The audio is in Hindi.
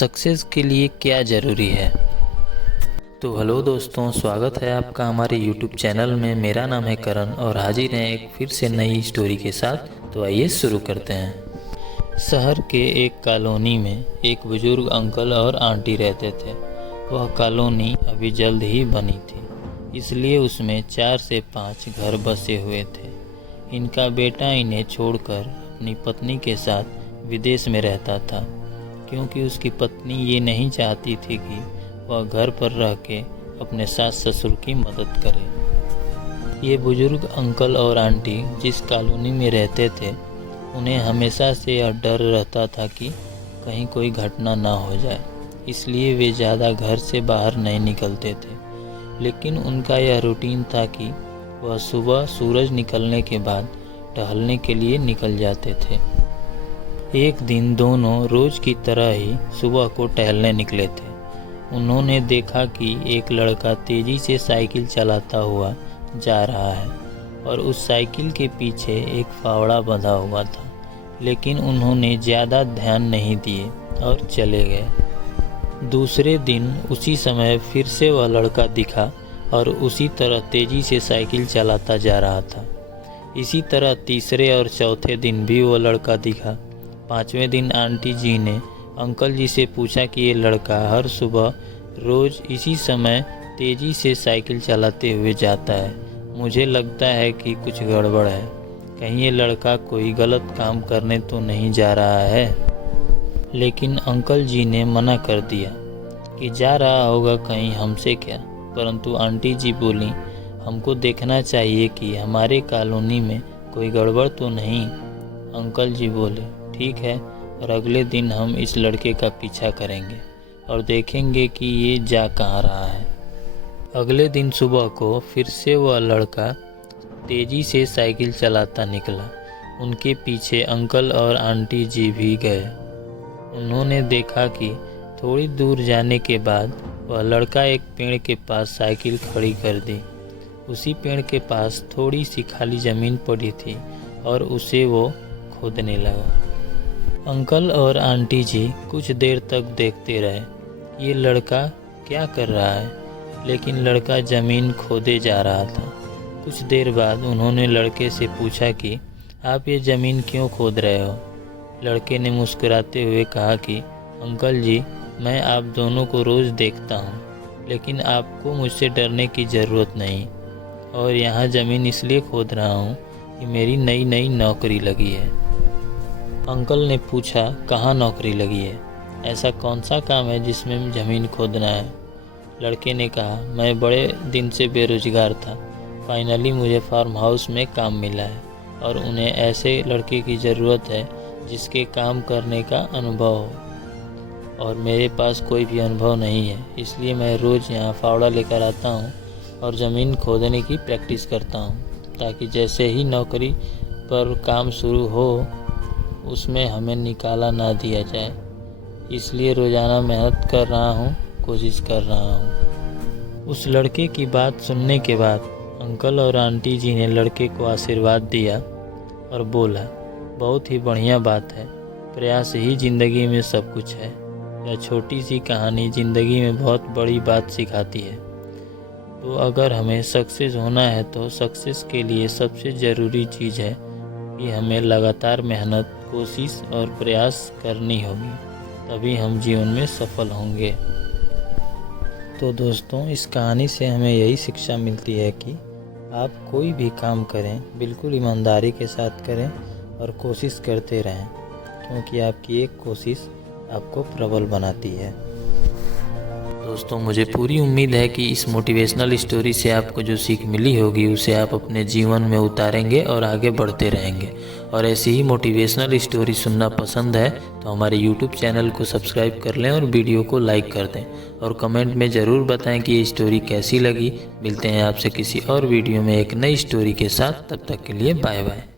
सक्सेस के लिए क्या ज़रूरी है। तो हेलो दोस्तों, स्वागत है आपका हमारे YouTube चैनल में। मेरा नाम है करण और हाजिर हैं एक फिर से नई स्टोरी के साथ। तो आइए शुरू करते हैं। शहर के एक कॉलोनी में एक बुजुर्ग अंकल और आंटी रहते थे। वह कॉलोनी अभी जल्द ही बनी थी, इसलिए उसमें 4 से 5 घर बसे हुए थे। इनका बेटा इन्हें छोड़कर अपनी पत्नी के साथ विदेश में रहता था, क्योंकि उसकी पत्नी ये नहीं चाहती थी कि वह घर पर रह के अपने सास ससुर की मदद करे। ये बुजुर्ग अंकल और आंटी जिस कॉलोनी में रहते थे, उन्हें हमेशा से यह डर रहता था कि कहीं कोई घटना ना हो जाए, इसलिए वे ज़्यादा घर से बाहर नहीं निकलते थे। लेकिन उनका यह रूटीन था कि वह सुबह सूरज निकलने के बाद टहलने के लिए निकल जाते थे। एक दिन दोनों रोज की तरह ही सुबह को टहलने निकले थे। उन्होंने देखा कि एक लड़का तेजी से साइकिल चलाता हुआ जा रहा है और उस साइकिल के पीछे एक फावड़ा बंधा हुआ था। लेकिन उन्होंने ज़्यादा ध्यान नहीं दिए और चले गए। दूसरे दिन उसी समय फिर से वह लड़का दिखा और उसी तरह तेजी से साइकिल चलाता जा रहा था। इसी तरह तीसरे और चौथे दिन भी वो लड़का दिखा। 5वें दिन आंटी जी ने अंकल जी से पूछा कि ये लड़का हर सुबह रोज़ इसी समय तेज़ी से साइकिल चलाते हुए जाता है। मुझे लगता है कि कुछ गड़बड़ है। कहीं ये लड़का कोई गलत काम करने तो नहीं जा रहा है। लेकिन अंकल जी ने मना कर दिया कि जा रहा होगा कहीं, हमसे क्या। परंतु आंटी जी बोली, हमको देखना चाहिए कि हमारे कॉलोनी में कोई गड़बड़ तो नहीं। अंकल जी बोले, ठीक है, और अगले दिन हम इस लड़के का पीछा करेंगे और देखेंगे कि ये जा कहाँ रहा है। अगले दिन सुबह को फिर से वह लड़का तेज़ी से साइकिल चलाता निकला। उनके पीछे अंकल और आंटी जी भी गए। उन्होंने देखा कि थोड़ी दूर जाने के बाद वह लड़का एक पेड़ के पास साइकिल खड़ी कर दी। उसी पेड़ के पास थोड़ी सी खाली ज़मीन पड़ी थी और उसे वो खोदने लगा। अंकल और आंटी जी कुछ देर तक देखते रहे, ये लड़का क्या कर रहा है। लेकिन लड़का ज़मीन खोदे जा रहा था। कुछ देर बाद उन्होंने लड़के से पूछा कि आप ये ज़मीन क्यों खोद रहे हो। लड़के ने मुस्कुराते हुए कहा कि अंकल जी, मैं आप दोनों को रोज़ देखता हूँ, लेकिन आपको मुझसे डरने की ज़रूरत नहीं। और यहाँ ज़मीन इसलिए खोद रहा हूँ कि मेरी नई नौकरी लगी है। अंकल ने पूछा, कहाँ नौकरी लगी है? ऐसा कौन सा काम है जिसमें ज़मीन खोदना है? लड़के ने कहा, मैं बड़े दिन से बेरोजगार था। फाइनली मुझे फार्म हाउस में काम मिला है और उन्हें ऐसे लड़के की ज़रूरत है जिसके काम करने का अनुभव हो। और मेरे पास कोई भी अनुभव नहीं है, इसलिए मैं रोज़ यहाँ फावड़ा लेकर आता हूँ और ज़मीन खोदने की प्रैक्टिस करता हूँ, ताकि जैसे ही नौकरी पर काम शुरू हो उसमें हमें निकाला ना दिया जाए। इसलिए रोज़ाना मेहनत कर रहा हूँ, कोशिश कर रहा हूँ। उस लड़के की बात सुनने के बाद अंकल और आंटी जी ने लड़के को आशीर्वाद दिया और बोला, बहुत ही बढ़िया बात है, प्रयास ही ज़िंदगी में सब कुछ है। यह छोटी सी कहानी ज़िंदगी में बहुत बड़ी बात सिखाती है। तो अगर हमें सक्सेस होना है तो सक्सेस के लिए सबसे ज़रूरी चीज़ है कि हमें लगातार मेहनत, कोशिश और प्रयास करनी होगी, तभी हम जीवन में सफल होंगे। तो दोस्तों, इस कहानी से हमें यही शिक्षा मिलती है कि आप कोई भी काम करें बिल्कुल ईमानदारी के साथ करें और कोशिश करते रहें, क्योंकि आपकी एक कोशिश आपको प्रबल बनाती है। दोस्तों, मुझे पूरी उम्मीद है कि इस मोटिवेशनल स्टोरी से आपको जो सीख मिली होगी उसे आप अपने जीवन में उतारेंगे और आगे बढ़ते रहेंगे। और ऐसी ही मोटिवेशनल स्टोरी सुनना पसंद है तो हमारे YouTube चैनल को सब्सक्राइब कर लें और वीडियो को लाइक कर दें और कमेंट में ज़रूर बताएं कि ये स्टोरी कैसी लगी। मिलते हैं आपसे किसी और वीडियो में एक नई स्टोरी के साथ। तब तक के लिए बाय बाय।